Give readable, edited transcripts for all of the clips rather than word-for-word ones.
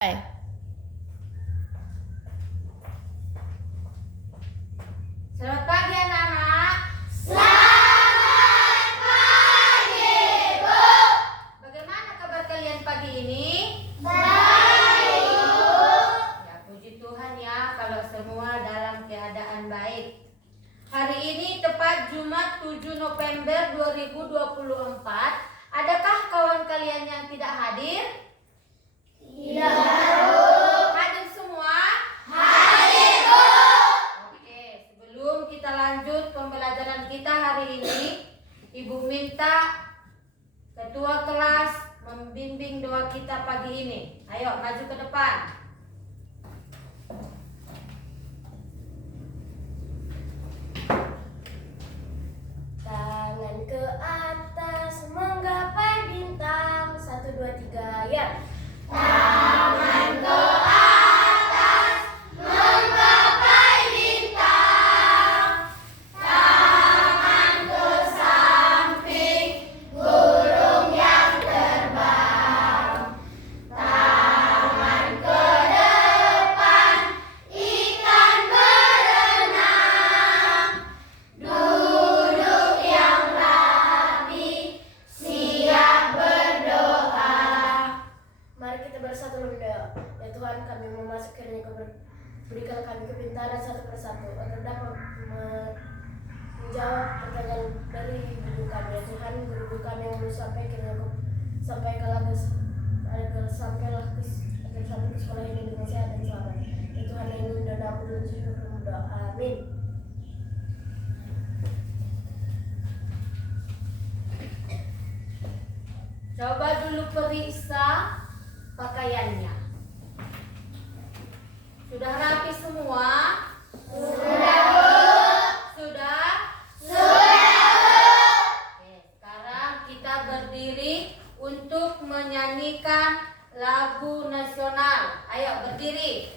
Hai. Selamat pagi anak-anak. Selamat pagi, Bu. Bagaimana kabar kalian pagi ini? Baik, Bu. Ya, puji Tuhan ya kalau semua dalam keadaan baik. Hari ini tepat Jumat 7 November 2024. Adakah kawan kalian yang tidak hadir? Tidak, Bu. Hadir semua? Hadir, Bu. Oke, sebelum kita lanjut pembelajaran kita hari ini, Ibu minta ketua kelas membimbing doa kita pagi ini. Ayo maju ke depan. Tangan ke atas menggapai bintang. 1, 2, 3, ya. Tangan ke atas menggapai bintang. Tangan ke samping burung yang terbang. Tangan ke depan ikan berenang. Duduk yang rapi, siap berdoa. Mari kita bersatu berdoa. Ya Tuhan, kami memasuki kiranya Kau berikan kami kepintaran satu persatu agar dapat menjawab pertanyaan dari guru kami. Ya Tuhan, guru kami yang belum sampai kiranya Kau sampaikanlah agar sampailah agar sampai ke sekolah ini dengan sehat dan selamat. Ya Tuhan, yang indah nama dan syukur berdoa. Amin. Coba dulu periksa pakaiannya. Sudah rapi semua? Sudah, Bu. Sudah? Sudah, Oke, sekarang kita berdiri untuk menyanyikan lagu nasional. Ayo berdiri.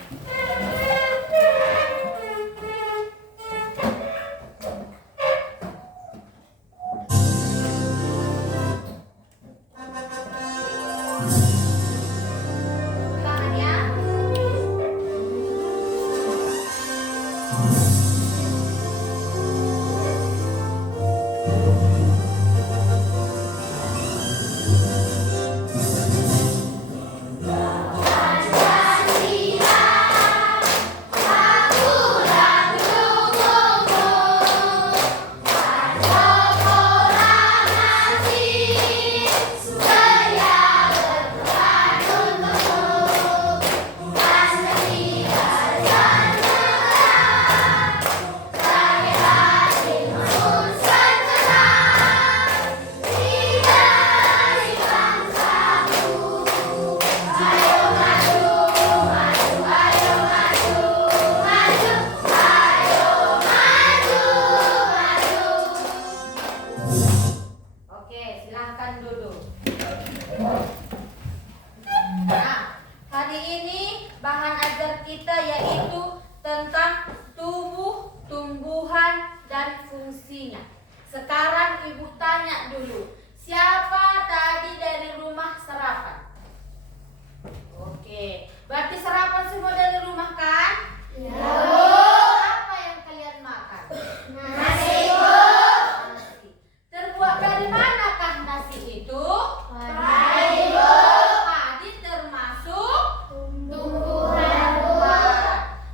Tangan ya. Oke, silahkan duduk. Nah, hari ini bahan ajar kita yaitu tentang tubuh, tumbuhan, dan fungsinya. Sekarang Ibu tanya dulu, siapa tadi dari rumah sarapan? Oke, berarti sarapan semua dari rumah kan? Ya, Apa yang kalian makan? Nasi, Bu. Nasi. Terbuat dari manakah nasi itu? Padi, Bu. Padi termasuk Tumbuhan, Bu.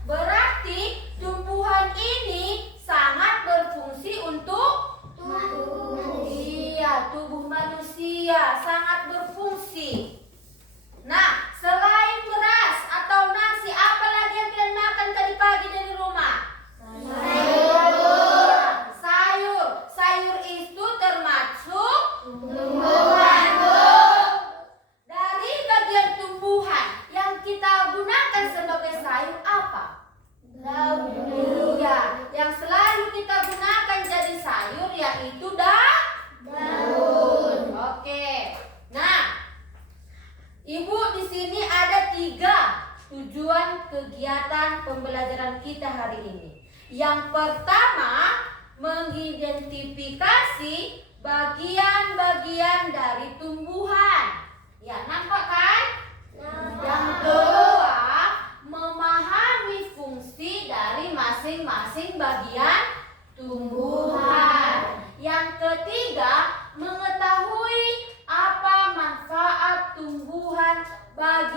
Berarti tumbuhan ini sangat berfungsi untuk tubuh manusia sangat berfungsi. Nah, selain beras atau nasi, apa lagi yang kalian makan tadi pagi dari rumah? Sayur. Sayur itu termasuk Tumbuhan, Bu. dari bagian tumbuhan yang kita gunakan sebagai sayur apa? Daun. Ya, yang selalu kita gunakan jadi sayur yaitu daun. Oke. Nah, Ibu di sini ada 3 tujuan kegiatan pembelajaran kita hari ini. Yang pertama, mengidentifikasi bagian-bagian dari tumbuhan. Ya, nampak kan? Nampak. Yang kedua,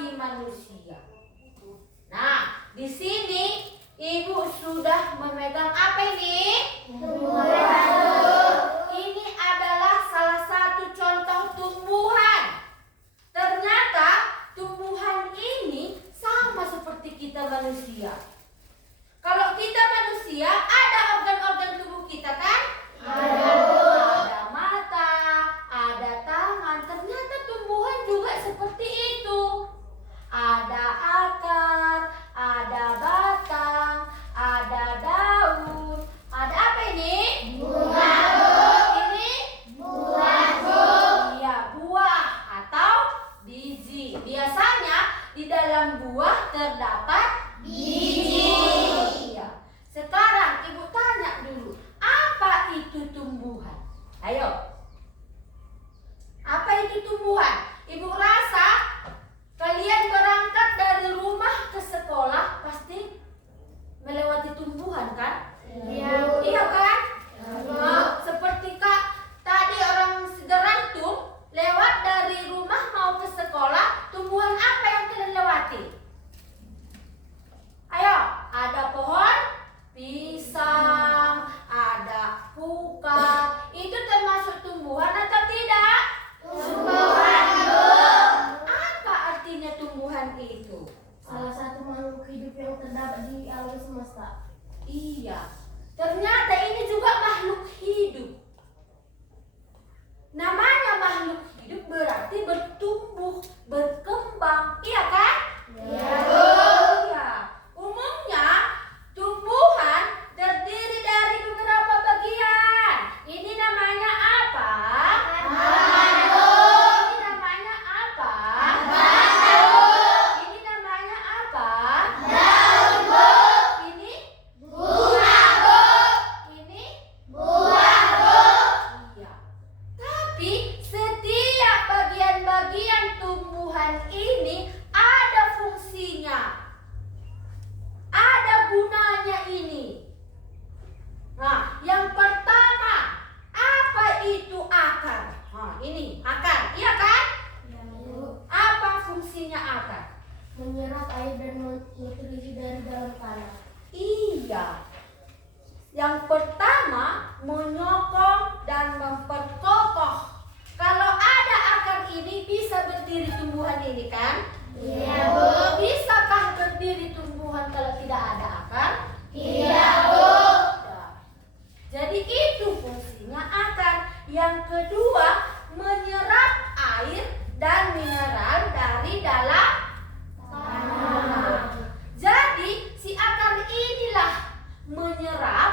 bagi manusia. Nah, di sini Ibu sudah memegang apa ini? Ini adalah salah satu contoh tumbuhan. Ternyata tumbuhan ini sama seperti kita manusia. Kalau kita manusia, ada organ-organ tubuh kita kan? Ada mata, ada tangan. Ternyata tumbuhan juga seperti itu. Ada akar, ada batang, ada daun. Ada apa ini? Ini iya, buah atau biji. Biasanya di dalam buah terdapat biji. Iya. Sekarang Ibu tanya dulu, apa itu tumbuhan? Ayo. Apa itu tumbuhan? Ibu rasa kalian berangkat dari rumah ke sekolah pasti melewati tumbuhan kan? Iya kan? Nah, seperti Kak tadi orang Gerantum lewat dari rumah mau ke sekolah, tumbuhan apa yang kalian lewati? Ayo, ada pohon pisang, ada pukat. Itu termasuk tumbuhan atau tidak? Apa artinya tumbuhan itu? Salah satu makhluk hidup yang terdapat di alam semesta. Iya, ternyata ini juga makhluk hidup. Namanya makhluk hidup berarti bertumbuh, berkembang, iya kan? Iya. Umumnya tumbuhan terdiri dari beberapa bagian. Ini namanya apa? Ini namanya apa? Ini namanya apa? Ini? Ini? Iya. Tapi setiap bagian-bagian tumbuhan ini ada fungsinya. Ada gunanya ini. Nah, yang pertama, apa itu akar? Nah, ini akar, iya kan? Apa fungsinya akar? Menyerap air dan nutrisi dari dalam tanah. Iya. Yang pertama, menyokong dan memperkokoh. Kalau ada akar ini bisa berdiri tumbuhan ini kan? Iya, Bu. Bisakah berdiri tumbuhan kalau tidak ada akar? Iya, Bu. Tidak. Jadi itu fungsinya akar. Yang kedua, menyerap air dan mineral dari dalam tanah. Jadi si akar inilah menyerap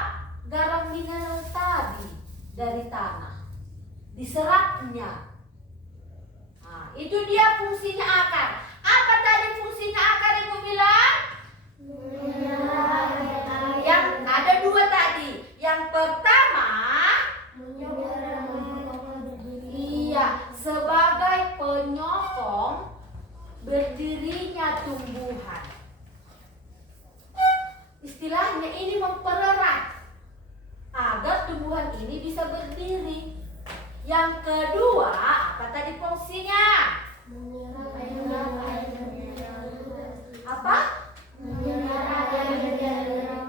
garam mineral tadi dari tanah. Diserapnya. Nah, itu dia fungsinya akar. Apa tadi fungsinya akar Ibu bilang? Yang ada dua tadi. Yang pertama, iya, sebagai penyokong berdirinya tumbuhan. Istilahnya ini mempererat agar tumbuhan ini bisa berdiri. Yang kedua, apa tadi fungsinya? Menyerap air dan mineral. Apa? Menyerap air dan mineral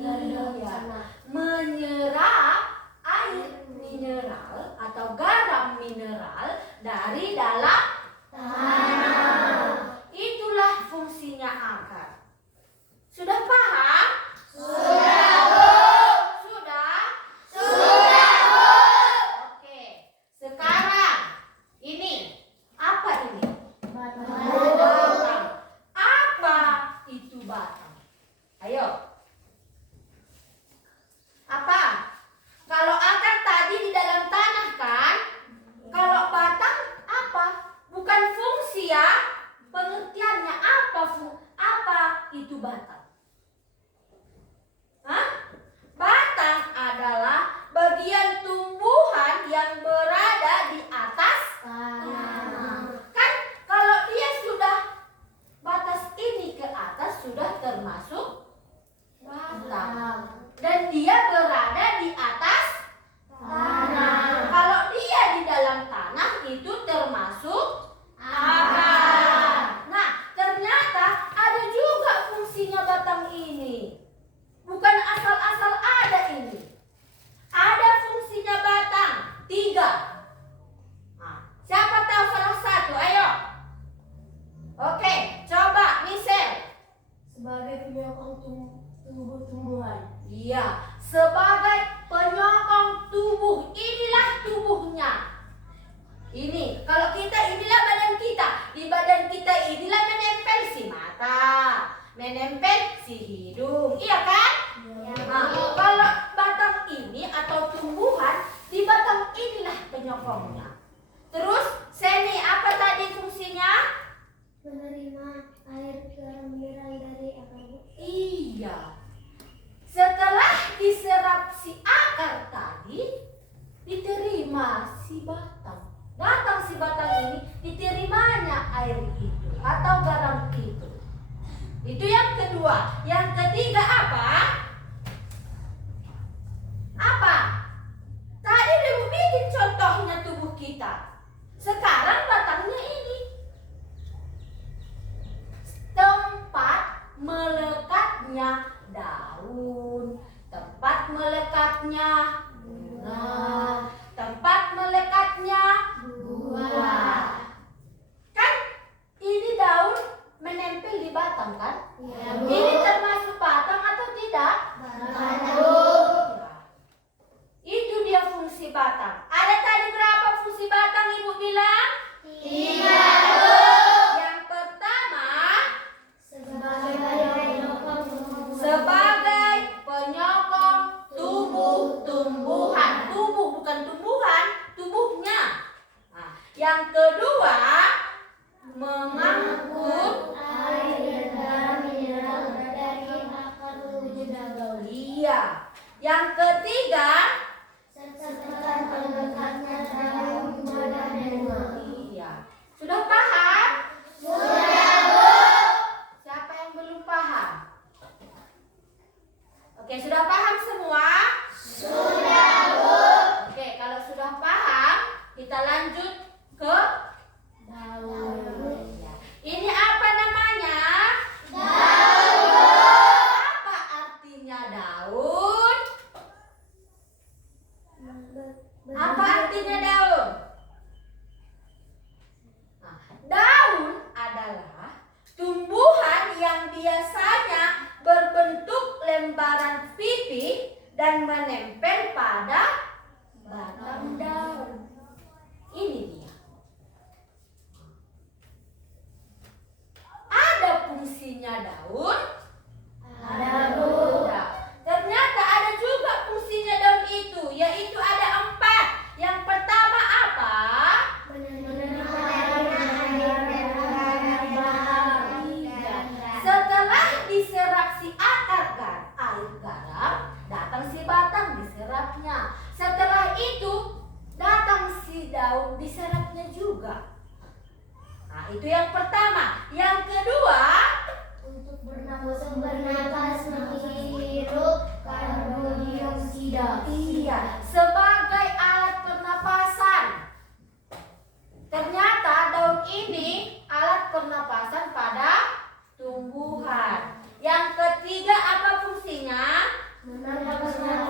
dari dalam Iya. tanah. Menyerap air mineral atau garam mineral dari dalam tanah. Itulah fungsinya akar. Sudah paham? Sudah, Bu. Sudah? Oke. Sekarang ini apa ini? Batang. Apa itu batang? Ayo. Apa? Kalau akar tadi di dalam tanah kan? Kalau batang apa? Bukan fungsi ya. Pengertiannya apa itu batang? Hah? Batang adalah bagian tumbuhan yang berada di atas tanah. Kan kalau dia sudah batas ini ke atas sudah termasuk batang. Dan dia berada di atas tanah. Kalau dia di dalam tanah itu termasuk akar. Nah, menyokong tumbuh-tumbuhan. Iya, sebagai penyokong tubuh. Inilah tubuhnya. Ini, kalau kita inilah badan kita. Di badan kita inilah menempel si mata, menempel si hidung. Iya kan? Nah, kalau batang ini atau tumbuhan, di batang inilah penyokongnya. Terus, Seni, apa tadi fungsinya? Menerima air garam mineral dari akar. Iya. Setelah diserap si akar tadi, diterima si batang. Datang si batang ini, diterimanya air itu atau garam itu. Itu yang kedua. Yang ketiga apa? Apa? Tadi Ibu bikin contohnya tubuh kita. Sekarang batangnya ini. Tempat melekatnya daun, tempat melekatnya bunga, tempat melekatnya buah. Kan ini daun menempel di batang kan? Ya, Ini termasuk batang atau tidak? Batang. Ya. Itu dia fungsi batang. Ada tadi berapa fungsi batang Ibu bilang? 3. Yang pertama, Sebagai penyokong tumbuh-tumbuhan. Tubuh bukan tumbuhan, tubuhnya. Nah, yang kedua, mengangkut. air dan garam mineral dari akar wujud daun. Iya. Yang ketiga, Serta pelekatnya daun pada bunga. iya. Sudah paham? Sudah, Bu. Siapa yang belum paham? Oke, sudah paham semua? Sudah, Bu. Oke, kalau sudah paham, kita lanjut ke Daun. ya. Ini apa namanya? Daun. Apa artinya daun? Apa artinya daun? Nah, daun adalah tumbuhan yang biasanya berbentuk lembaran pipih dan menempel pada batang daun. Ini dia. Ada fungsinya daun? Ada, Bu. Ada. Ternyata ada juga fungsinya daun itu, yaitu ada 4. Yang pertama apa? Iya. Setelah diserap si akar air garam, datang si batang diserapnya. Setelah itu datang si daun diserapnya juga. Nah, itu yang pertama. Yang kedua, Untuk bernapas menghirup karbon dioksida. iya, sebagai alat pernapasan. Ternyata daun ini alat pernapasan pada tumbuhan. Yang ketiga apa fungsinya? Menangkap sinar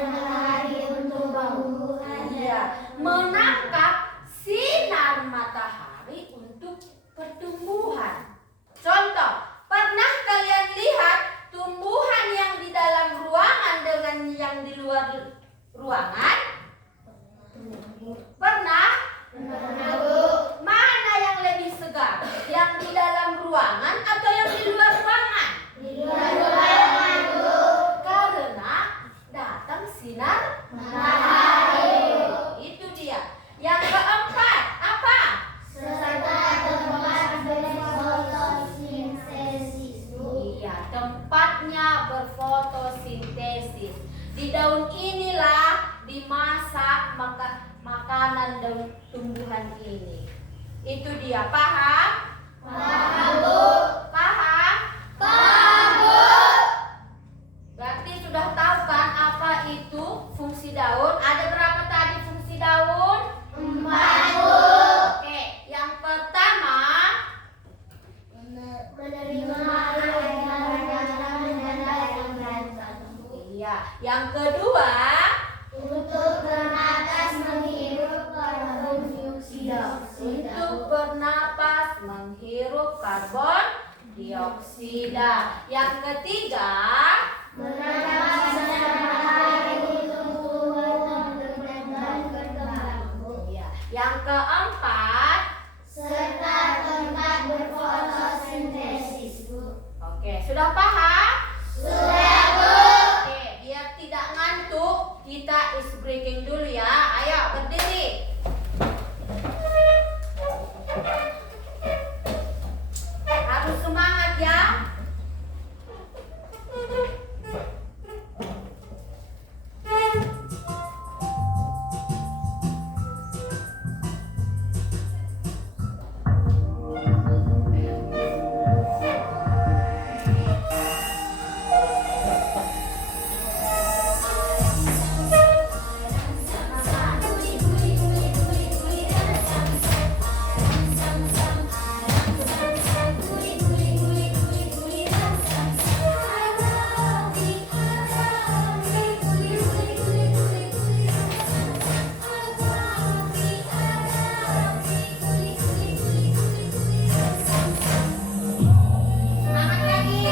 matahari untuk tumbuhan. Iya, menangkap sinar matahari untuk pertumbuhan. Contoh, pernah kalian lihat tumbuhan yang di dalam ruangan dengan yang di luar ruangan? Pernah? Mana yang lebih segar? Yang di dalam ruangan atau yang di luar ruangan? Di luar ruangan, Bu. Karena datang sinar Matahari. Itu dia. Yang keempat, apa? Serta tempat berfotosintesis, Bu. Iya, tempatnya berfotosintesis. Di daun inilah dimasak makanan daun tumbuhan ini. Itu dia, paham? Paham, Bu. Paham? Paham, Bu. Berarti sudah tahu kan apa itu fungsi daun? Ada berapa tadi fungsi daun? 4, Bu. Oke, yang pertama, Menerima air garam mineral yang beracun. iya. Yang kedua, Untuk bernapas menghirup karbon dioksida. untuk bernapas menghirup karbon dioksida. dioksida. Yang ketiga, yang keempat, serta tempat berfotosintesis, Bu. oke, sudah paham? Sudah, Bu. Oke, biar tidak ngantuk, kita is breaking dulu ya. Ayo berdiri. Harus semangat ya. Semangat lagi.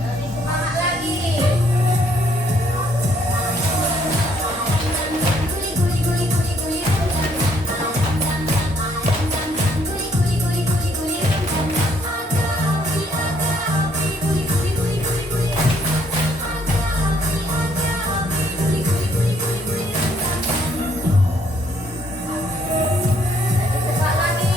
Lebih semangat lagi. Lebih cepat lagi.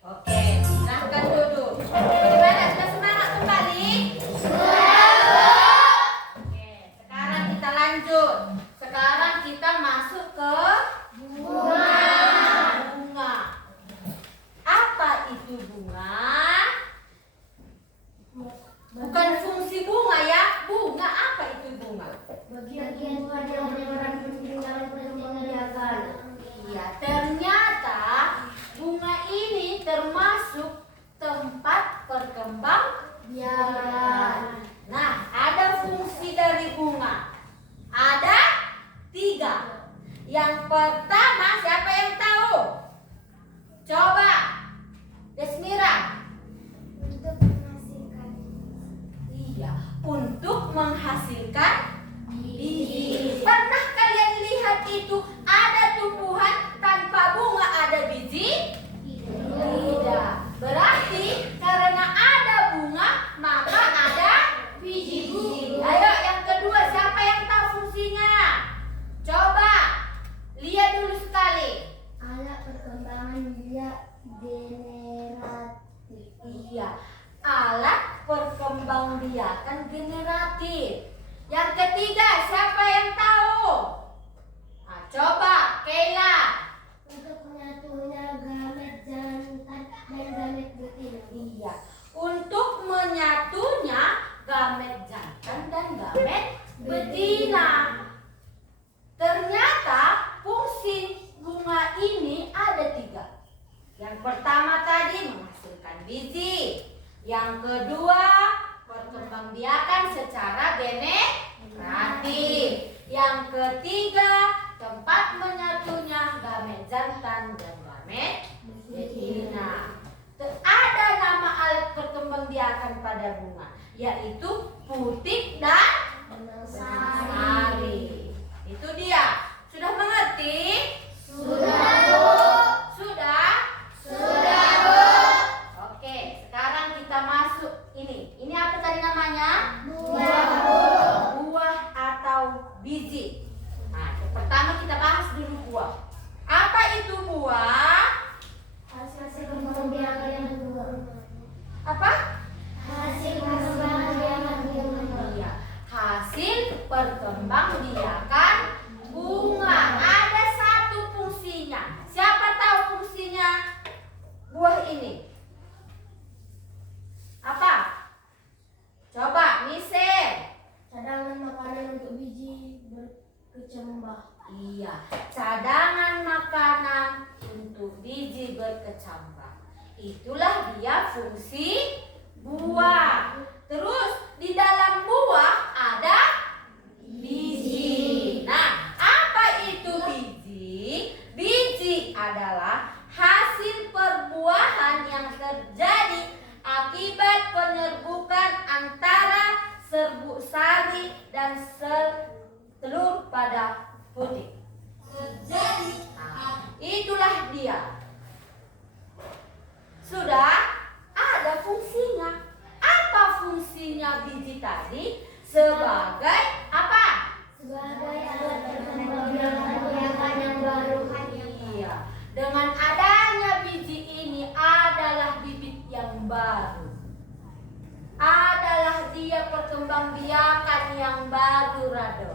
Oke, silahkan duduk. Bagaimana? Sudah semangat kembali? Oke, sekarang kita lanjut. Sekarang kita masuk ke bunga. Apa itu bunga? Bukan fungsi bunga ya. Bunga, apa itu bunga? Bagian bunga yang berperan penting dalam perkembangan. Iya, ternyata bunga ini termasuk tempat perkembangbiakan. Nah, ada fungsi dari bunga. Ada 3. Yang pertama, siapa yang tahu? Coba, Desmira. Untuk menghasilkan Iya, untuk menghasilkan biji. Pernah kalian lihat itu ada tumbuhan tanpa bunga ada biji? Tidak. Berarti karena ada bunga maka ada biji. Ayo yang kedua, siapa yang tahu fungsinya? Coba lihat dulu sekali. alat perkembangan biak generatif. Iya, alat perkembangbiakan generatif. Yang ketiga, siapa yang tahu? Nah, coba, Keila. Untuk menyatunya gamet jantan dan gamet betina. Iya, untuk menyatunya gamet jantan dan gamet betina. Ternyata fungsi bunga ini ada 3. Yang pertama tadi menghasilkan biji. Yang kedua, perkembangbiakan secara generatif. Yang ketiga, tempat menyatunya gamet jantan dan gamet betina. Ada nama alat perkembangbiakan pada bunga, yaitu putik dan benang sari. Itu dia. Sudah mengerti? Sudah, Bu. Sudah? Sudah, Bu. Oke, sekarang kita masuk ini. Ini apa tadi namanya? Bu. biji. Nah, pertama kita bahas dulu buah. Apa itu buah? Hasil perkembangan yang kedua. Apa? Hasil perkembangan yang kedua. Iya, hasil perkembangbiakan bunga. Ada satu fungsinya. Siapa tahu fungsinya buah ini? Apa? Coba, Mise. Cadangan makanan untuk biji berkecambah. Iya, cadangan makanan untuk biji berkecambah. Itulah dia fungsi buah. Terus di dalam buah ada biji. Nah, apa itu biji? Biji adalah hasil perbuahan yang terjadi akibat penyerbukan antara serbuk sari dan telur pada putih. Nah, itulah dia. Sudah ada fungsinya. Apa fungsinya biji tadi? Sebagai apa? Sebagai alat perkembangan yang baru. Iya. Dengan adanya biji ini adalah bibit yang baru. Adalah dia perkembangbiakan yang baru, Rado.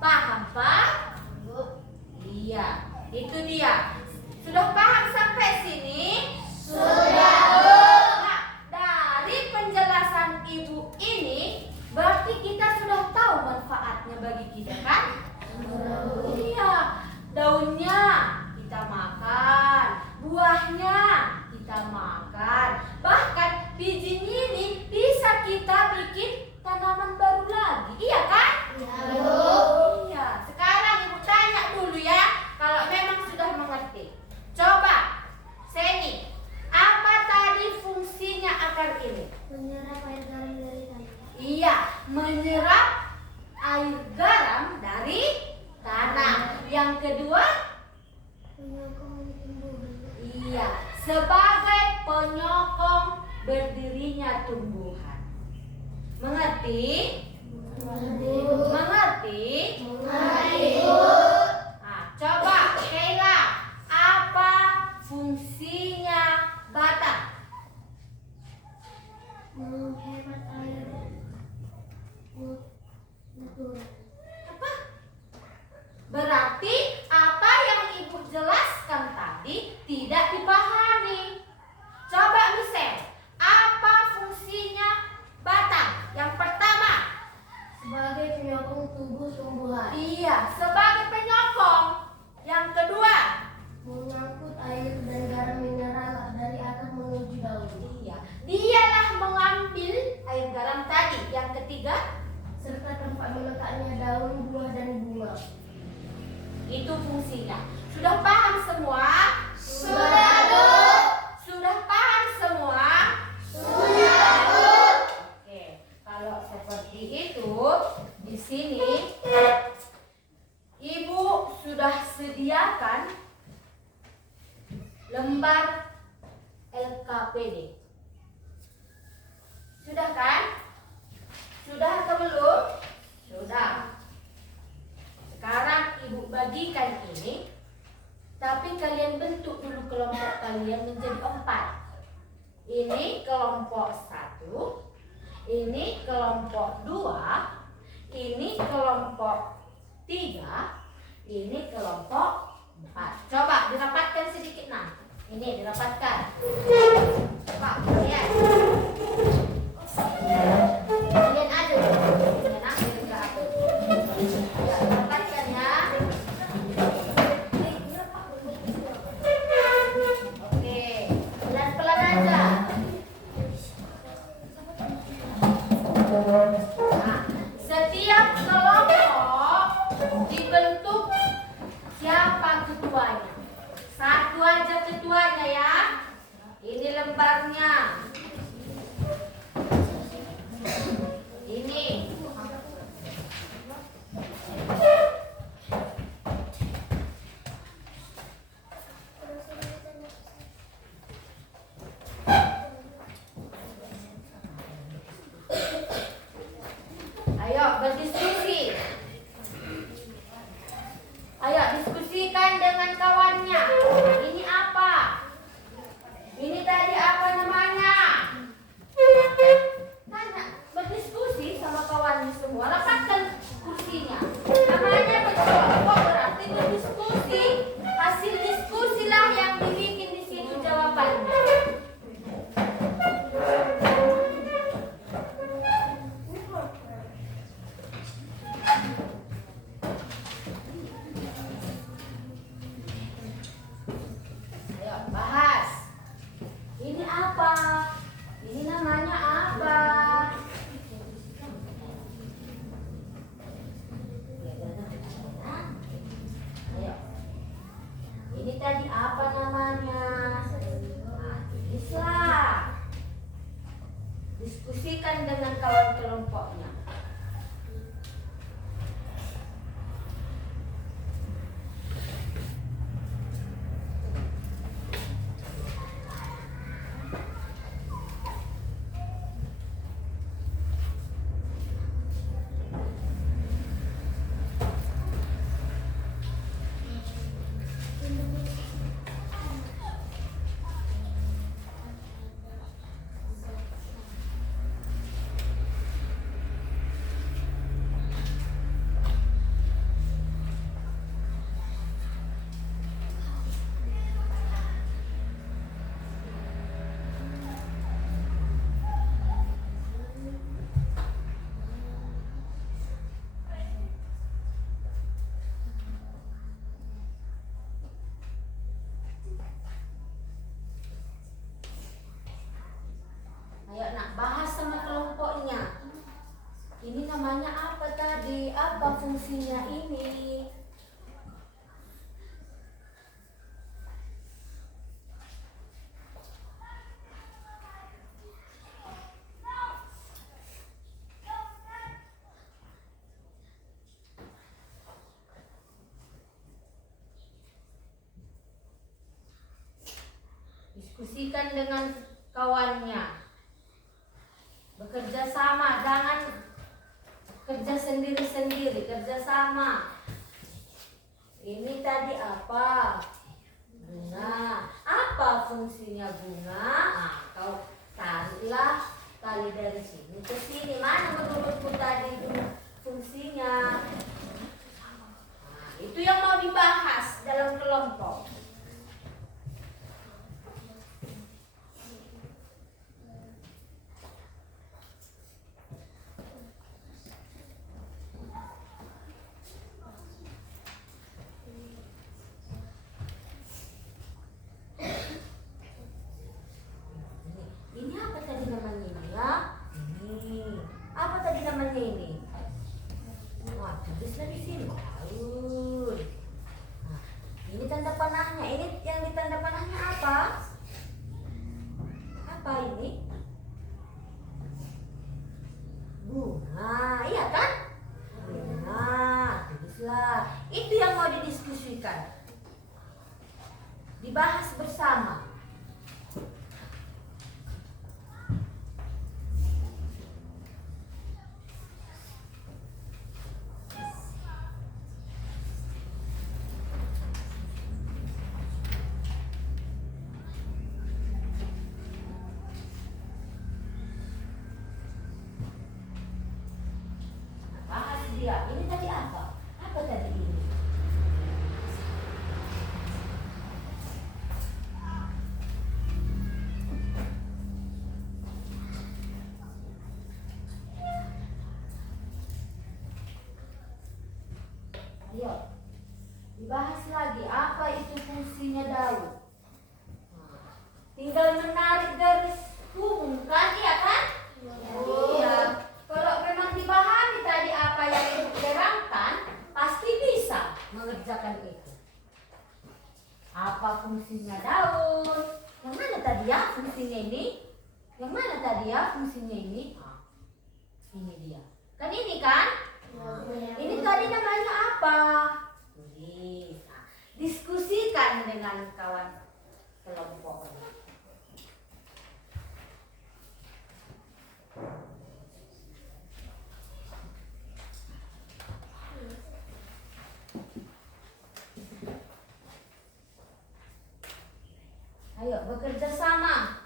Paham, Pak? Iya, itu dia. Sudah paham sampai sini? Sudah. Nah, dari penjelasan Ibu ini, berarti kita sudah tahu manfaatnya bagi kita, kan? Iya, daunnya kita makan, buahnya kita makan, bahkan bijinya ini bisa kita bikin tanaman baru lagi, iya kan? Iya. Sekarang Ibu tanya dulu ya, kalau memang sudah mengerti. Coba, Seni, apa tadi fungsinya akar ini? Menyerap air garam dari tanah. Iya, menyerap air garam dari tanah. Yang kedua, Menyokong tumbuhan. iya, sebagai penyokong berdirinya tumbuhan. Mengerti? Mengerti? Nah, coba Sheila, apa fungsinya batang? Menghemat air natural. Apa? Berarti apa yang Ibu jelaskan tadi tidak dipahami. Coba Michelle, apa fungsinya batang? Yang pertama, Sebagai penyokong tubuh tumbuhan. iya, sebagai penyokong. Yang kedua, Mengangkut air dan garam mineral dari akar menuju daun. iya, dialah mengambil air garam tadi. Yang ketiga, Serta tempat meletaknya daun, buah, dan bunga. itu fungsinya. Sudah paham semua? Sudah, Bu. Sudah paham semua? Sudah, Bu. Oke, kalau seperti itu, di sini Ibu sudah sediakan lembar LKPD. Sudah kan? Sudah atau belum? Sudah. Sekarang Ibu bagikan ini, tapi kalian bentuk dulu kelompok kalian menjadi 4. Ini kelompok 1, ini kelompok 2, ini kelompok 3, ini kelompok 4. Coba dirapatkan sedikit, nah. Ini dirapatkan. Coba lihat. Kalian ada. Kalian ambil ke aku. Ya, dirapatkan ya. Oke, pelan-pelan aja. Nah, setiap kelompok dibentuk siapa ketuanya. Satu aja ketuanya ya. Ini lembarnya. Ini. Ayo berdiskusi. sama kawannya semua, rapatkan kursinya. Namanya berkelompok berarti berdiskusi. Hasil diskusilah yang dibikin di situ jawabannya. Ayo bahas. Ini apa? Ini namanya apa? Ayo. Ini tadi apa namanya? Nah, tulislah. Diskusikan dengan kawan kelompoknya. Ayo nak bahas sama kelompoknya. Ini namanya apa tadi? Apa fungsinya ini? Diskusikan dengan kawannya. Bekerja sama, jangan kerja sendiri-sendiri, kerja sama. Ini tadi apa? Bunga. Apa fungsinya bunga? Ah, kau tarilah tali dari sini ke sini. Mana menurutmu tadi fungsinya? Nah, itu yang mau dibahas dalam kelompok. Ini apa tadi namanya ini ya? Ini apa tadi namanya ini? Wah, tulislah di sini. Bagus. Nah, ini tanda panahnya. Ini yang di tanda panahnya apa? Apa ini? Bunga, iya kan? Bunga, tulislah. Itu yang mau didiskusikan. Dibahas bersama. Bahas dia. Ini tadi apa? Apa tadi ini? Ayo, dibahas lagi. Apa itu fungsinya daun? Nah, tinggal menarik garis hubung kan, iya kan? Iya. Kalau memang dipahami tadi apa yang ibu terangkan, pasti bisa mengerjakan itu. Apa fungsinya daun? Yang mana tadi ya fungsinya ini? Yang mana tadi ya fungsinya ini? Ah, ini dia. Kan ini kan? Ini tadi namanya apa? Tulis. Nah, diskusikan dengan kawan kelompok. Ayo bekerja sama.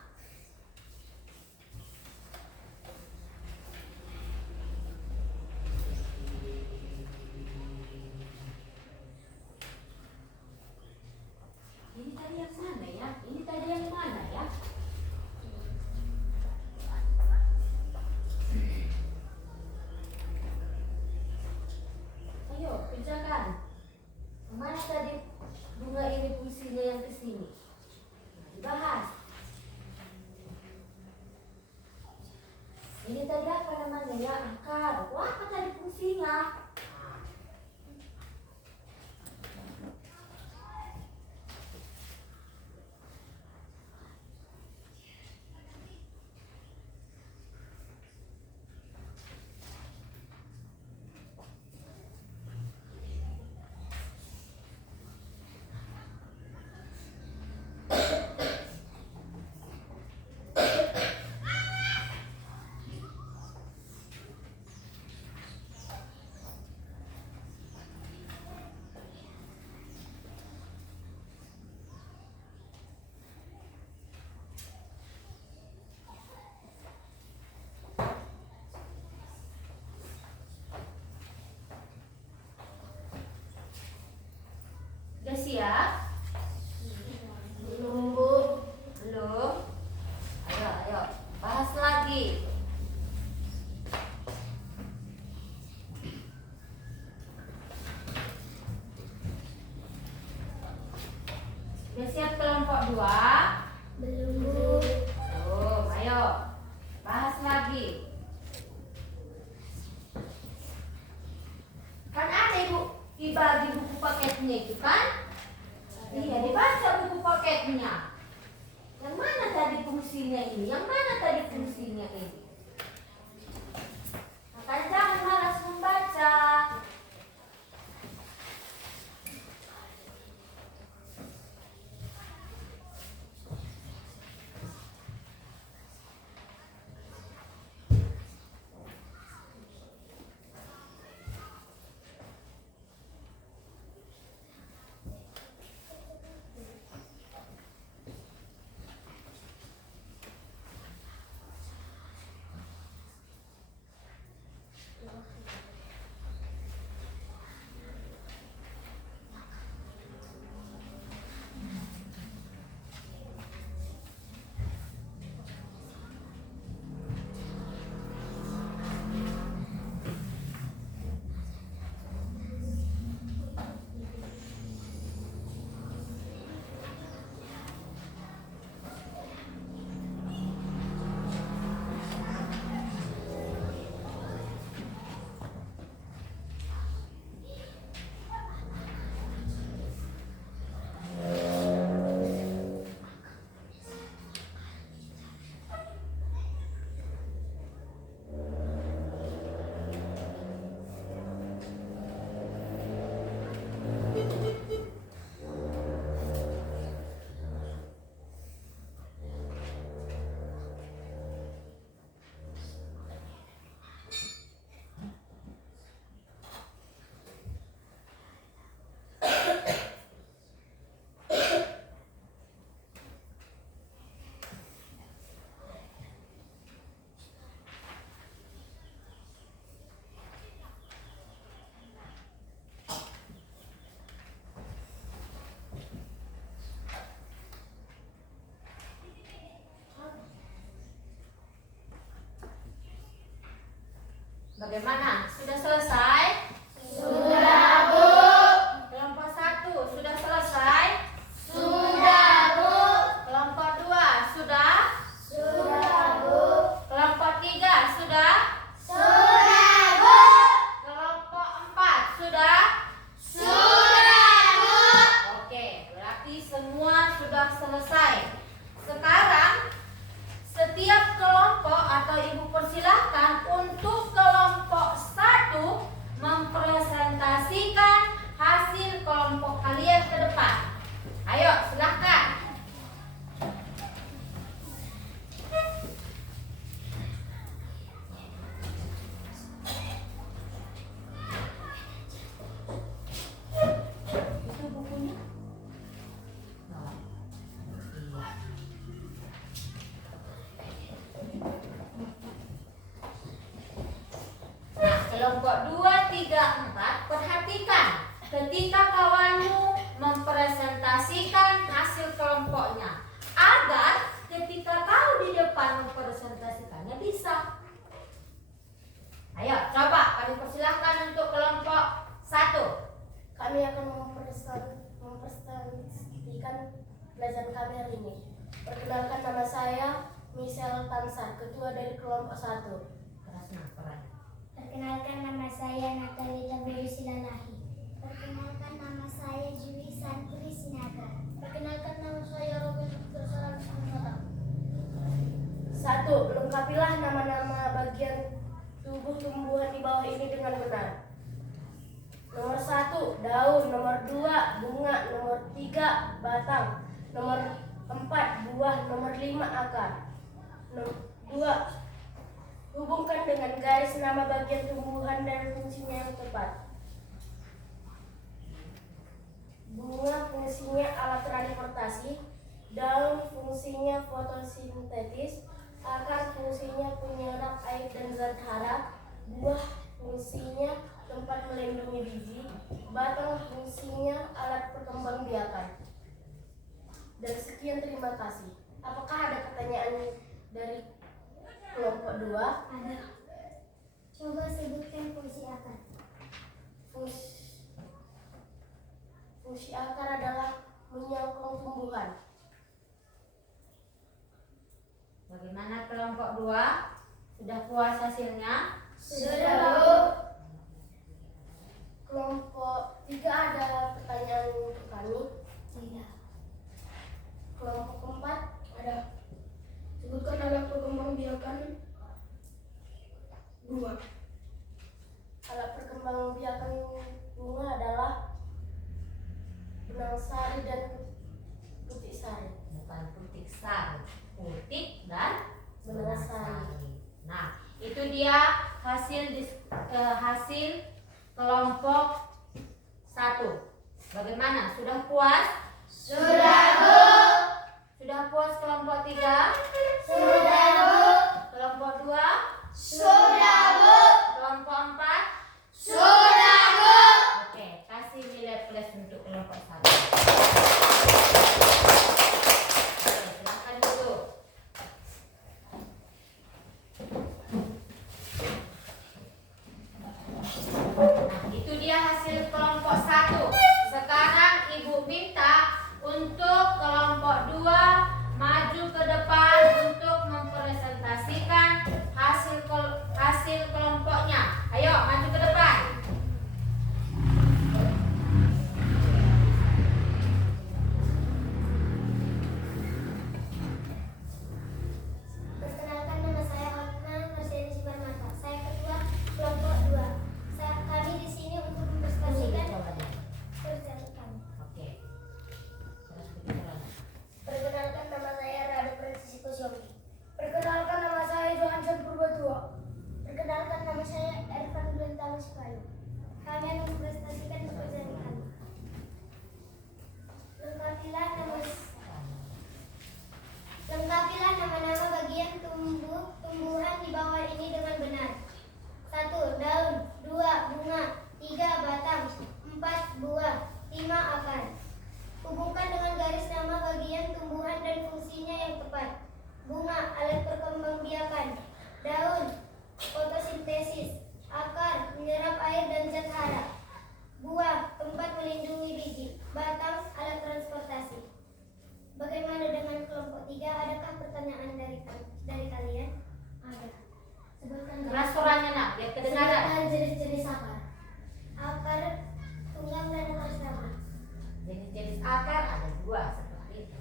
kelompok 2? Belum, Bu. Belum. Ayo, bahas lagi. Kan ada Ibu dibagi buku paketnya itu kan? Iya, dibaca buku paketnya. Yang mana tadi fungsinya ini? Yang mana tadi fungsinya ini? Maka jangan malas membaca. Bagaimana? Sudah selesai? Sudah, Bu. Kelompok 1 sudah selesai? Sudah, Bu. Kelompok 2 sudah? Sudah, Bu. Kelompok 3 sudah? Sudah, Bu. Kelompok 4 sudah? Sudah, Bu. Oke, berarti semua sudah selesai. Sekarang setiap kelompok atau Ibu persilahkan untuk kelompok 1 mempresentasikan hasil kelompok kalian ke depan. Ayo, silahkan. Itu bukunya. Nah, kelompok 2, 3, 4, perhatikan ketika kawanmu mempresentasikan hasil kelompoknya agar ketika kau di depan mempresentasikannya bisa. Ayo, coba kami persilahkan untuk kelompok 1. Kami akan mempresentasikan pelajaran kami hari ini. Perkenalkan, nama saya Michelle Tansar, ketua dari kelompok 1. Perkenalkan, nama saya Natalita Budi Silalahi. Perkenalkan, nama saya Juli Santri Sinaga. Perkenalkan, nama saya Robin Tersalam Sanggata. 1. Lengkapilah nama-nama bagian tubuh tumbuhan di bawah ini dengan benar. Nomor 1, daun. Nomor 2, bunga. Nomor 3, batang. Nomor 4, buah. Nomor 5, akar. 2. Hubungkan dengan garis nama bagian tumbuhan dan fungsinya yang tepat. Bunga fungsinya alat transportasi, daun fungsinya fotosintetis, akar fungsinya penyerap air dan zat hara, buah fungsinya tempat melindungi biji, batang fungsinya alat perkembangbiakan. Dan sekian, terima kasih. Apakah ada pertanyaan dari kelompok 2? Ada. Coba sebutkan fungsi akar. Fungsi akar adalah menyokong tumbuhan. puas hasilnya? Sudah, Bu. Kelompok 3 ada pertanyaan untuk kami. Tidak. Kelompok 4 ada. Sebutkan alat perkembangbiakan bunga. Alat perkembangbiakan bunga adalah benang sari dan putik sari. Bukan putik sari, putik dan Benang benang sari. sari. Nah, itu dia hasil kelompok 1. Bagaimana? Sudah puas? Sudah, Bu. Sudah puas kelompok 3? Sudah, Bu. Kelompok 2? Sudah, Bu. Kelompok 4? Sudah, Bu. Oke, kasih nilai plus untuk kelompok 1. Oke, silakan duduk. Nah, itu dia hasil kelompok 1. Sekarang Ibu minta untuk kelompok 2 maju ke depan untuk mempresentasikan hasil kelompoknya. Ayo, maju ke depan. Perkenalkan, nama saya Hotna Mercedes Barmata. Saya ketua kelompok 2. Kami di sini untuk mempresentasikan kerjaan kami. Oke. Terus berjalan. Perkenalkan, nama saya Rada Francisco Siomi. Perkenalkan, nama saya Johansen Purbatua. Perkenalkan, nama saya Ervan Bentang Sipayu. Kami akan mempresentasikan pekerjaan kami. Lengkapilah nama-nama bagian tumbuhan di bawah ini dengan benar. 1. Daun. 2. Bunga. 3. Batang. 4. Buah. 5. Akar. Hubungkan dengan garis nama bagian tumbuhan dan fungsinya yang tepat. Bunga, alat perkembangbiakan. Daun, fotosintesis. Akar, menyerap air dan zat hara. Buah, tempat melindungi biji. Batang, alat transportasi. Bagaimana dengan kelompok 3? Adakah pertanyaan dari kalian? Ada. Sebutkan Keras suaranya nak, biar kedengaran. sebutkan jenis-jenis akar. Akar tunggang dan akar serabut. Jenis-jenis akar ada 2 seperti itu.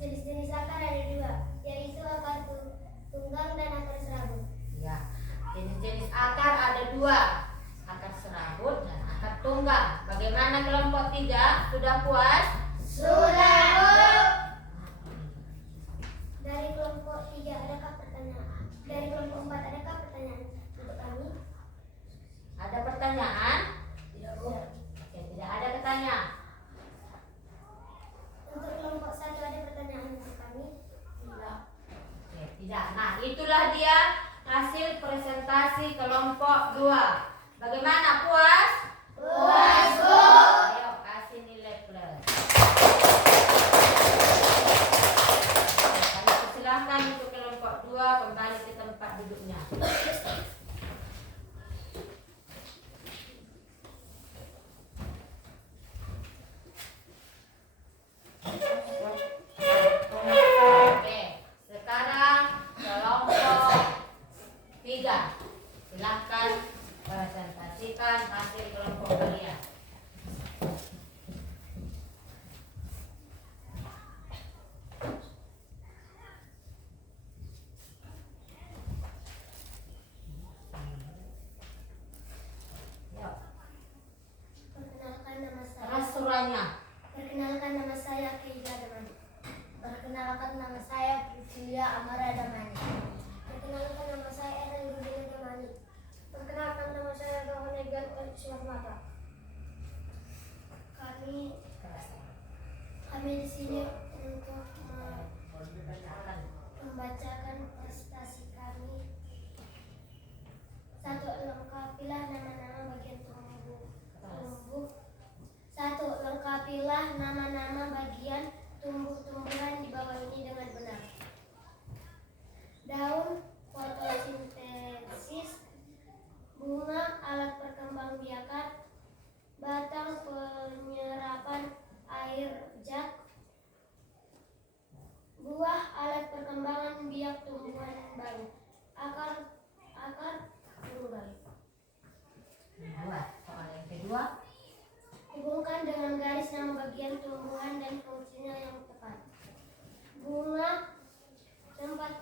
Jenis-jenis akar ada 2, yaitu akar tunggang dan akar serabut. Ya, jenis-jenis akar ada 2, akar serabut dan akar tunggang. Bagaimana kelompok 3? Sudah puas? Sudah, Bu. Dari kelompok 3 adakah pertanyaan? Dari kelompok 4 adakah pertanyaan untuk kami? Ada pertanyaan? Tidak, Bu. Oke, tidak ada pertanyaan. Untuk kelompok 1 ada pertanyaan untuk kami? Tidak. Oke, tidak. Nah, itulah dia hasil presentasi kelompok 2. Bagaimana, puas? Puas, Bu. Ayo kasih nilai plus. Oke, kami persilahkan untuk kelompok 2 kembali ke tempat duduknya. Oke, sekarang kelompok 3. Silahkan presentasikan hasil kelompok kalian. Yuk, Perkenalkan nama saya. keras suaranya. Perkenalkan, nama saya Keila Damani. Perkenalkan, nama saya Priscilia Amara Damani. Perkenalkan, nama saya Ellen Rudina Damani. Perkenalkan, nama saya Rohonegan Mata. Keras. Kami di sini untuk Silakan. membacakan prestasi kami. 1. Lengkapilah nama-nama bagian tumbuh. 1. Lengkapilah nama-nama bagian tumbuh-tumbuhan di bawah ini dengan benar. Daun, fotosintesis. Bunga, alat perkembangbiakan. Batang, penyerapan air zat.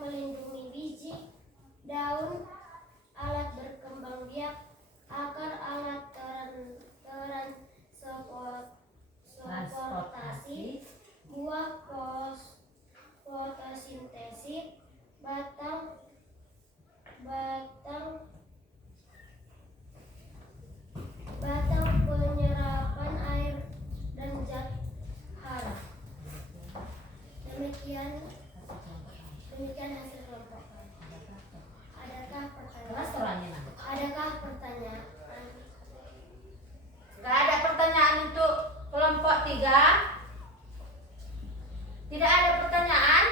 melindungi biji, daun, alat berkembang biak, akar, alat transportasi, buah fotosintesis, batang penyerapan air dan zat hara. Demikian hasil kelompokan. Adakah pertanyaan? Gak ada pertanyaan untuk kelompok 3? Tidak ada pertanyaan?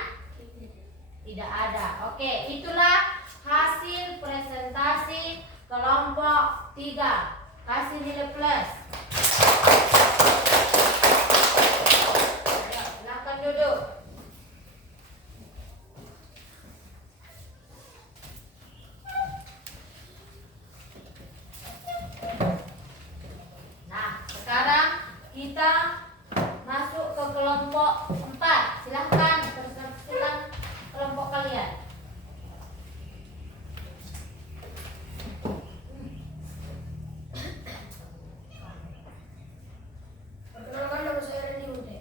Tidak ada. Oke, itulah hasil presentasi kelompok 3. Kasih nilai plus. Ayo, silakan duduk. Nah, sekarang kita masuk ke kelompok 4. Silahkan presentasikan kelompok kalian. Perkenalkan, nama saya Reni Ute.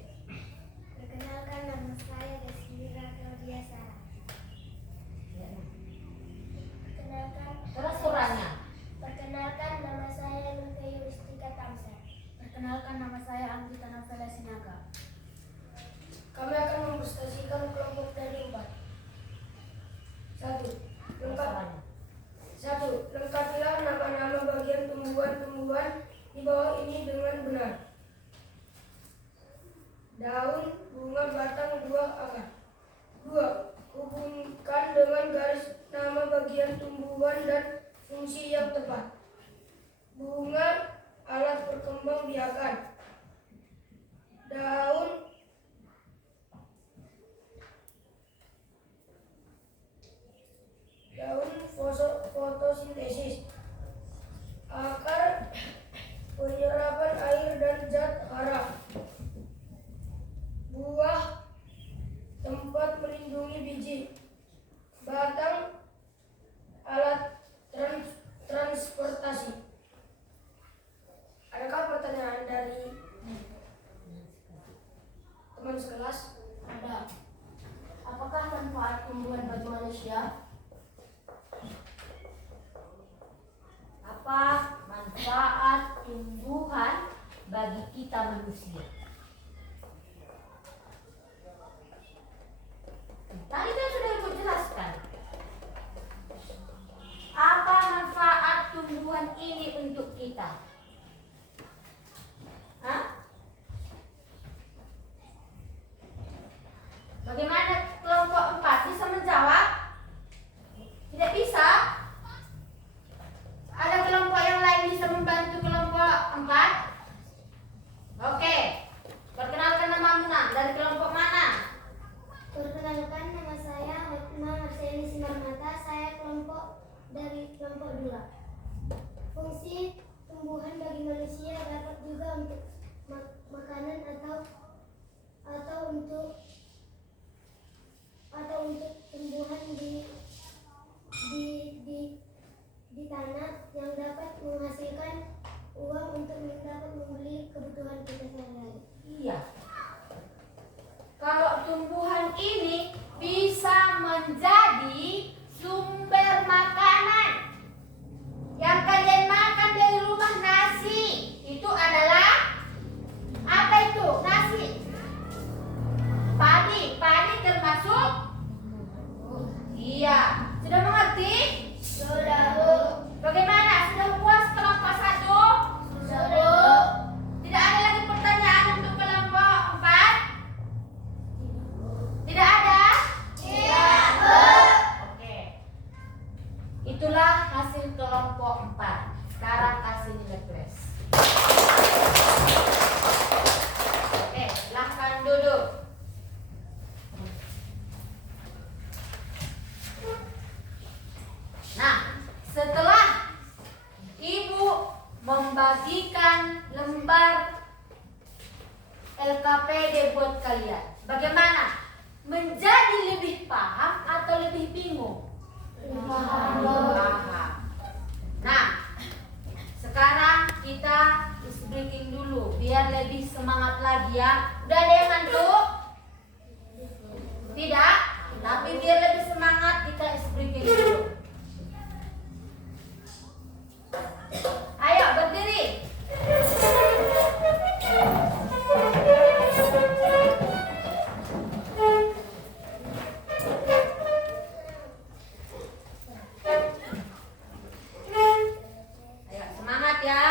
Perkenalkan, nama saya Desmira Claudia Sarah. Terus suaranya. Perkenalkan, nama saya Nunke Yuristika Tamsa. Perkenalkan, nama saya Anggita Novela Sinaga. Kami akan mempresentasikan kelompok dari 4. 1. Lengkapilah nama-nama bagian tumbuhan-tumbuhan di bawah ini dengan benar. Daun, bunga, batang, buah, akar. 2. Hubungkan dengan garis nama bagian tumbuhan dan fungsi yang tepat. Bunga, alat berkembang biakan. Daun, fotosintesis. Akar, penyerapan air dan zat hara. Buah, tempat melindungi biji. Batang, alat transportasi. Adakah pertanyaan dari teman sekelas? Ada. Apakah manfaat tumbuhan bagi manusia? Apa manfaat tumbuhan bagi kita manusia? Tadi kan sudah Ibu jelaskan. Apa manfaat tumbuhan ini untuk kita? Hah? Bagaimana kelompok 4 bisa menjawab? Tidak bisa? Ada kelompok yang lain bisa membantu kelompok 4? Oke. Perkenalkan namamu, Nak. Dari kelompok mana? Perkenalkan, nama saya Hotma Marseni Simarmata. Saya dari kelompok 2. Fungsi tumbuhan bagi manusia dapat juga untuk makanan atau untuk tumbuhan di tanah yang dapat menghasilkan uang untuk dapat membeli kebutuhan kita sehari-hari. Iya. Kalau tumbuhan ini bisa menjadi sumber makanan yang kalian makan dari rumah, nasi. Itu adalah apa itu? Nasi. Padi termasuk? Iya. Sudah mengerti? Sudah, Bu. Bagaimana? Sudah puas kelompok 1? Sudah, Bu. Tidak ada lagi pertanyaan untuk kelompok 4? Tidak ada? Tidak, Bu. Oke. Itulah hasil kelompok 4. Sekarang kasih nilai plus. Oke, silahkan duduk. Nah, setelah Ibu membagikan lembar LKPD buat kalian, bagaimana? menjadi lebih paham atau lebih bingung? Paham. Nah, sekarang kita isi breaking dulu biar lebih semangat lagi ya. Udah ada yang ngantuk? Tidak? Tapi biar lebih semangat kita isi breaking dulu. Ayo berdiri. Ayo semangat ya.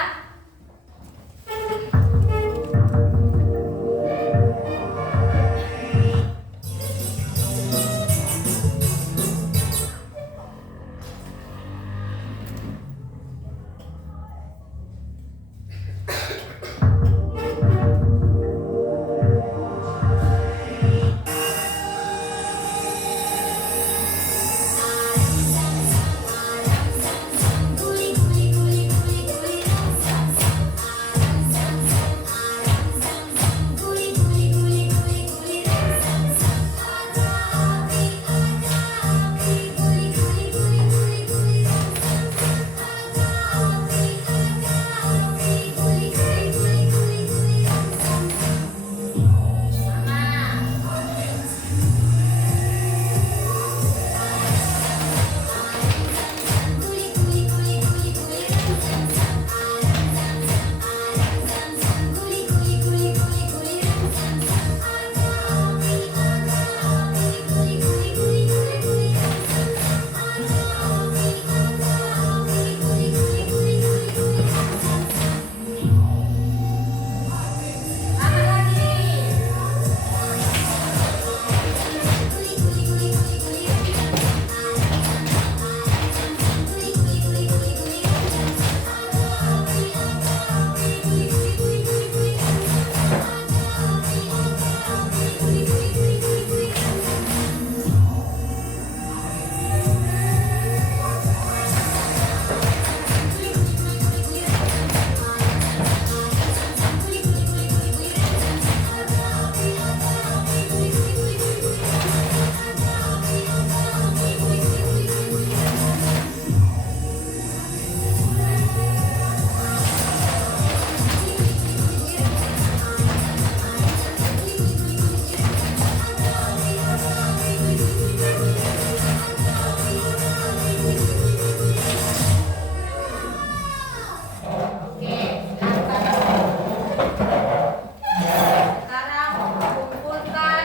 Sekarang kumpulkan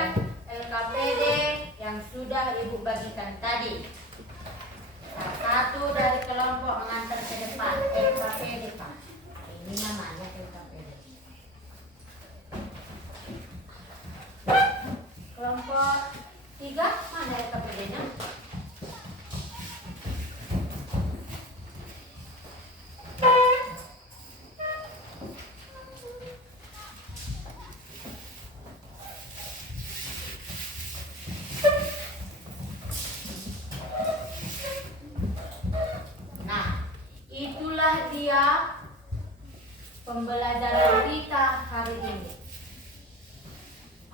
LKPD yang sudah Ibu bagikan tadi. Satu dari kelompok mengantar ke depan. LKPD Pak. Ini namanya LKPD. Kelompok 3 mana LKPD-nya? Nah, itulah dia pembelajaran kita hari ini.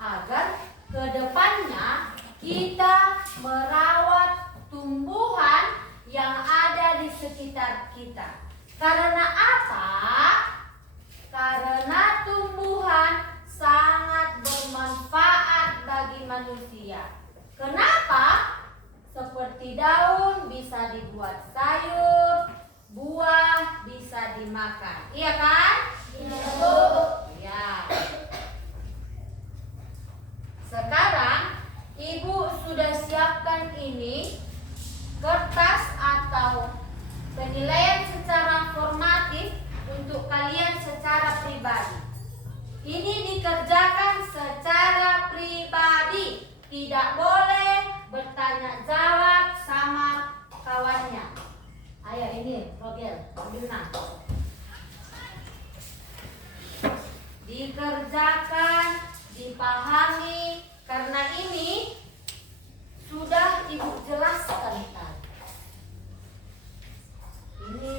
Agar kedepannya kita merawat tumbuhan yang ada di sekitar kita. Karena apa? Karena tumbuhan sangat bermanfaat bagi manusia. Kenapa? Seperti daun bisa dibuat sayur, buah bisa dimakan. Iya kan? Iya, Bu. Ya. Sekarang Ibu sudah siapkan ini kertas atau penilaian secara formatif untuk kalian secara pribadi. Ini dikerjakan secara pribadi, tidak boleh bertanya jawab sama kawannya. Ayo ini Roger, Yuna. Dikerjakan, dipahami, karena ini sudah Ibu jelaskan tadi. Ini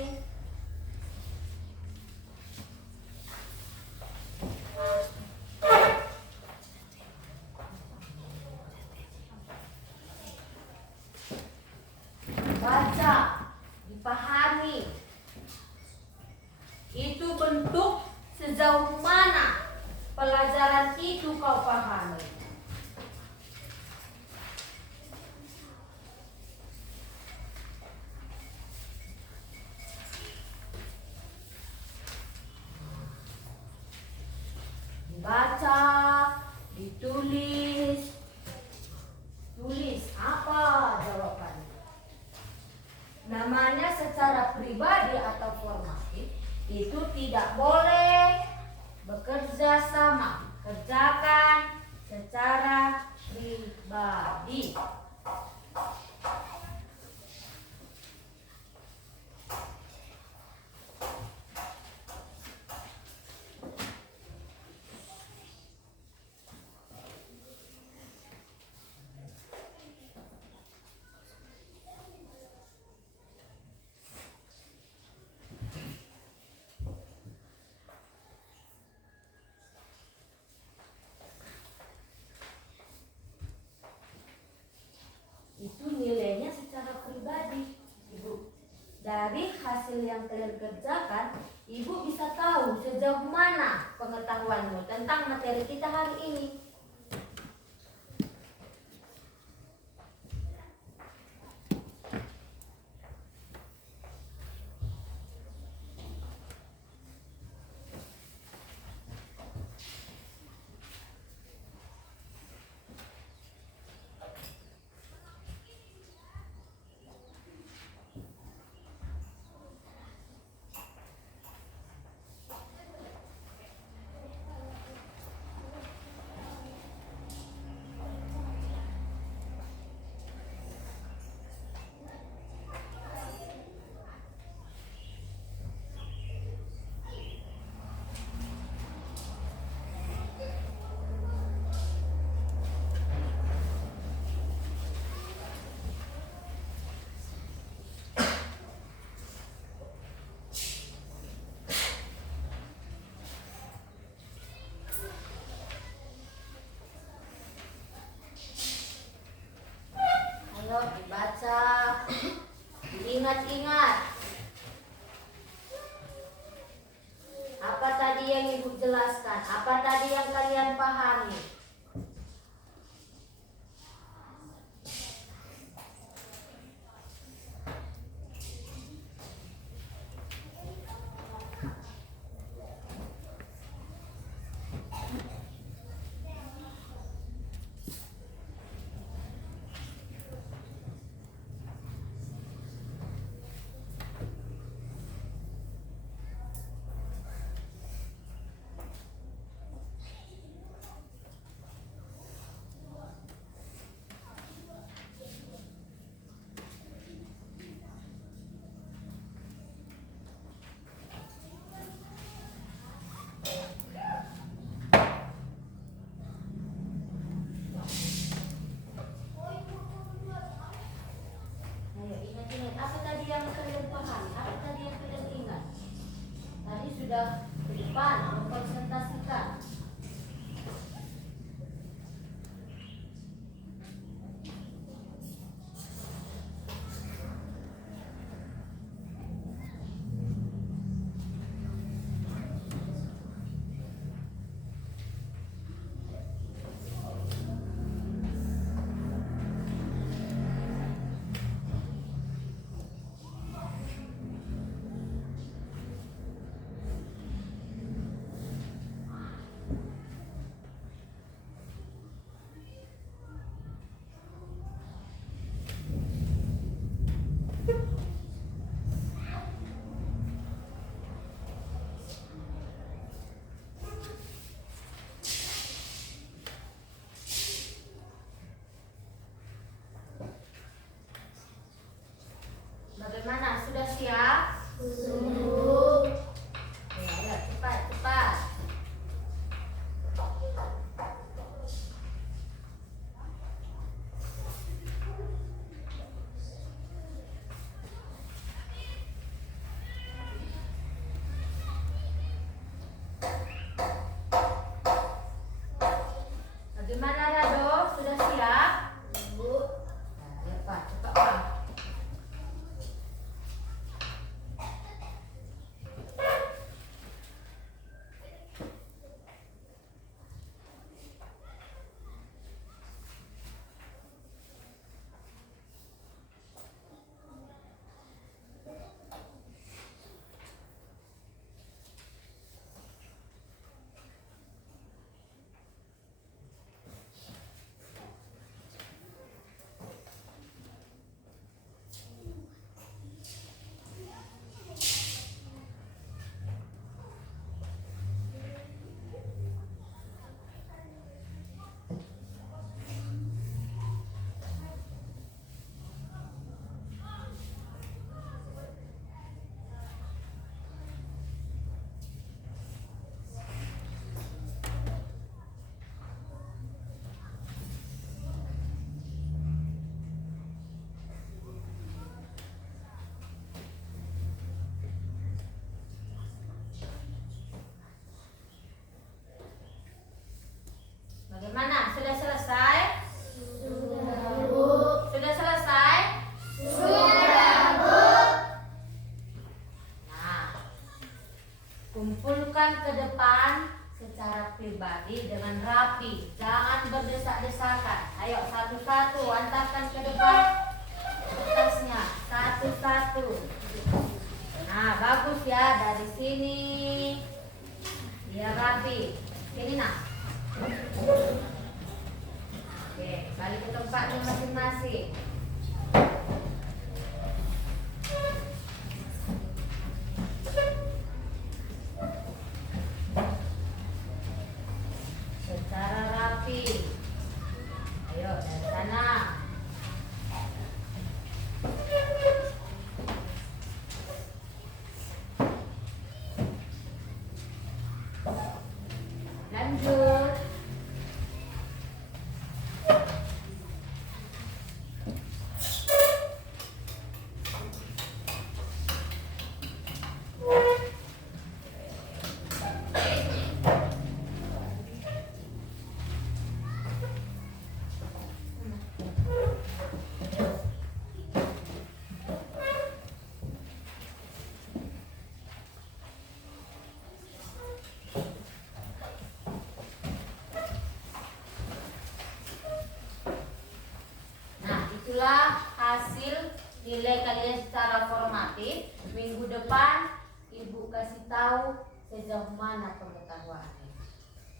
Itu bentuk sejauh mana pelajaran itu kau pahami. Dibaca, ditulis, tulis apa jawabannya. Namanya secara pribadi atau formatif itu tidak boleh bekerja sama, kerjakan secara pribadi. Itu nilainya secara pribadi, Ibu. Dari hasil yang kalian kerjakan, Ibu bisa tahu sejauh mana pengetahuanmu tentang materi kita hari ini. Ayo dibaca, diingat-ingat. Apa tadi yang Ibu jelaskan? Apa tadi yang kalian pahami? Ayo ingat-ingat, apa tadi yang kalian pahami? Apa tadi yang kalian ingat? Tadi sudah ke depan mengkonsentrasikan. Kumpulkan ke depan secara pribadi dengan rapi, jangan berdesak-desakan. Ayo satu-satu antarkan ke depan kertasnya, satu-satu. Nah, bagus ya, dari sini biar rapi. Ini nak. Oke, balik ke tempatnya masing-masing. Secara rapi. Ayo dari sana. Lanjut. Itulah hasil nilai kalian secara formatif. Minggu depan Ibu kasih tahu sejauh mana pengetahuannya.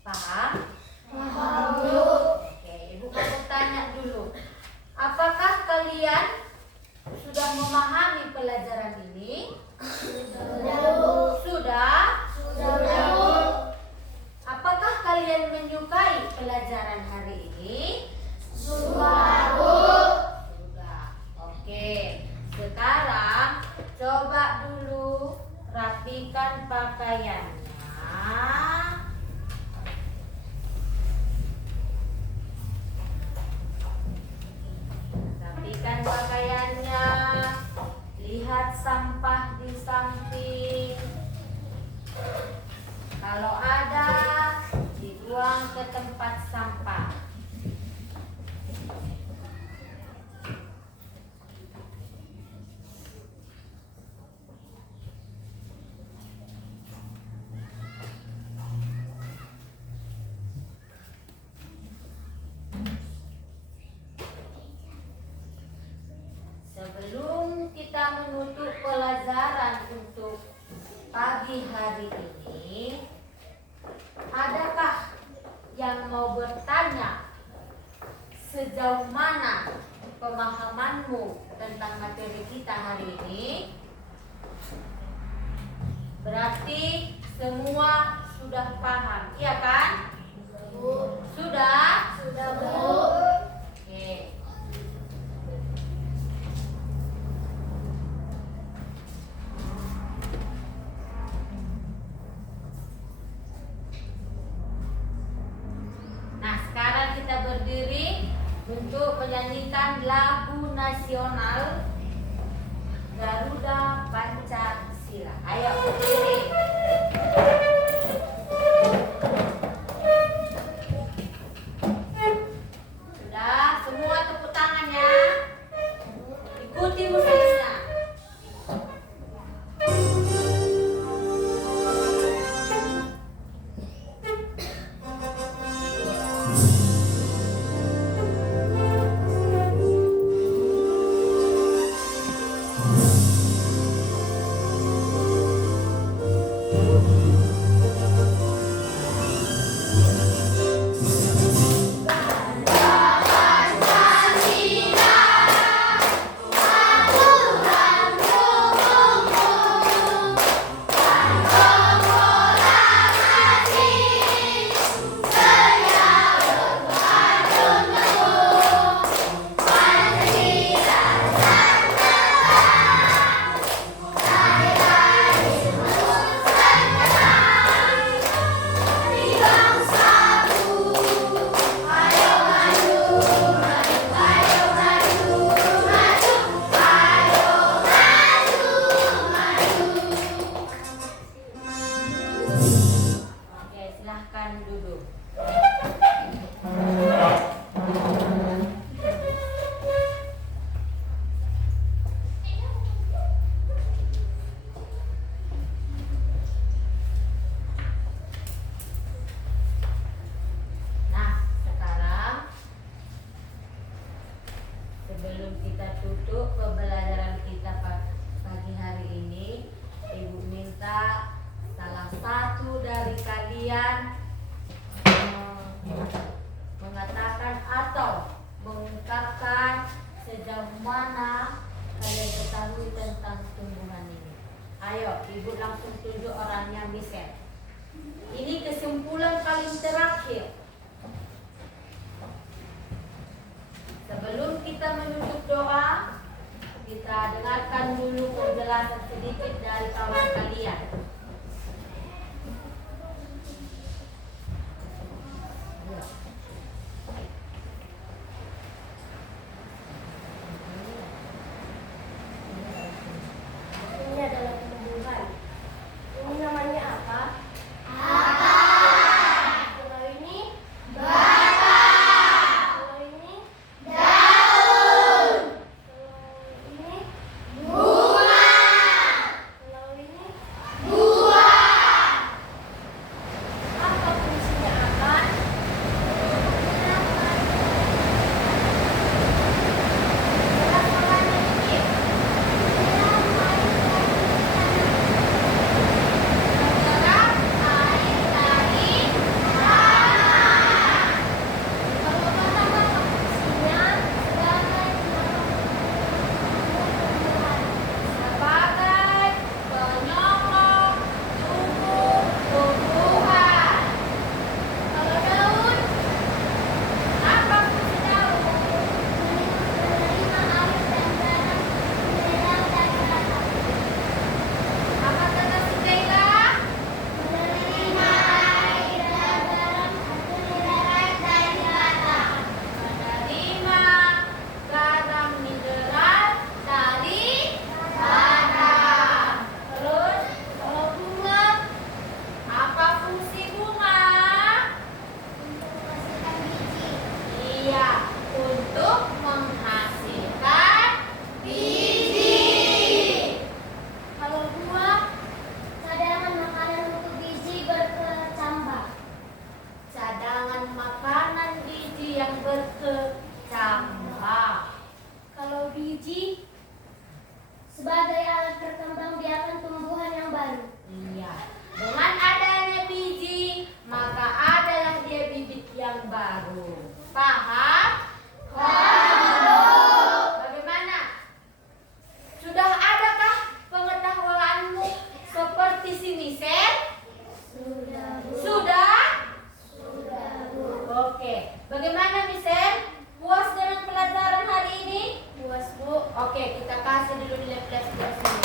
Paham? Paham. Oke, Ibu mau tanya dulu. Apakah kalian sudah memahami pelajaran ini? Sudah? Apakah kalian menyukai pelajaran hari ini? Sudah. Oke, sekarang coba dulu rapikan pakaiannya. Rapikan pakaiannya. Lihat sampah di samping. Kalau ada, dibuang ke tempat sampah. Sebelum kita menutup pelajaran untuk pagi hari ini, adakah yang mau bertanya sejauh mana pemahamanmu tentang materi kita hari ini? Berarti semua sudah paham, iya kan? Sudah? Sudah, Bu. Oke. Nah, sekarang kita berdiri untuk menyanyikan lagu nasional Garuda Pancasila. Ayo berdiri. Sudah, semua tepuk tangan ya. Ikuti musiknya. kalian mengatakan atau mengungkapkan sejauh mana kalian ketahui tentang tumbuhan ini. Ayo, ibu langsung tunjuk orangnya, Michelle. Ini kesimpulan paling terakhir. Sebelum kita menutup doa, kita dengarkan dulu penjelasan sedikit dari kawan kalian. Ini adalah tumbuhan. Ini namanya apa? Kalau ini kalau ini kalau ini apa fungsinya akar? Kalau kata-kata fungsinya Sebagai penyokong tumbuh tumbuhan. Kalau daun, Apa fungsi daun? menerima air dan garam mineral dari tanah. Apa kata Stella? Menerima air dan garam mineral dari tanah. Menerima garam mineral dari tanah. Terus, Kalau bunga, apa fungsi bunga? untuk menghasilkan biji. Iya, untuk menghasilkan biji. Kalau buah, cadangan makanan untuk biji berkecambah. Cadangan makanan biji yang berkecambah. Kalau biji, sebagai alat perkembangbiakan tumbuhan yang baru. Iya, dengan adanya biji, maka adalah dia bibit yang baru. Paham? Bagaimana? Sudah adakah pengetahuanmu seperti si Michelle? Sudah? Oke. Bagaimana Michelle? Puas dengan pelajaran hari ini? puas, Bu. Oke, kita kasih dulu nilai plus plus ini.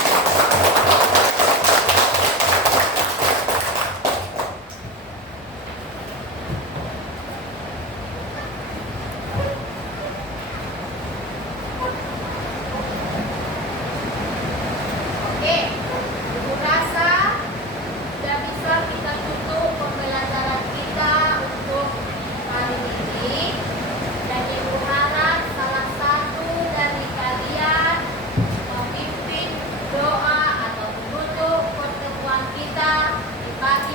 Oke, ibu rasa sudah bisa kita tutup pembelajaran kita untuk hari ini. Dan ibu harap salah satu dari kalian memimpin doa atau menutup pertemuan kita di pagi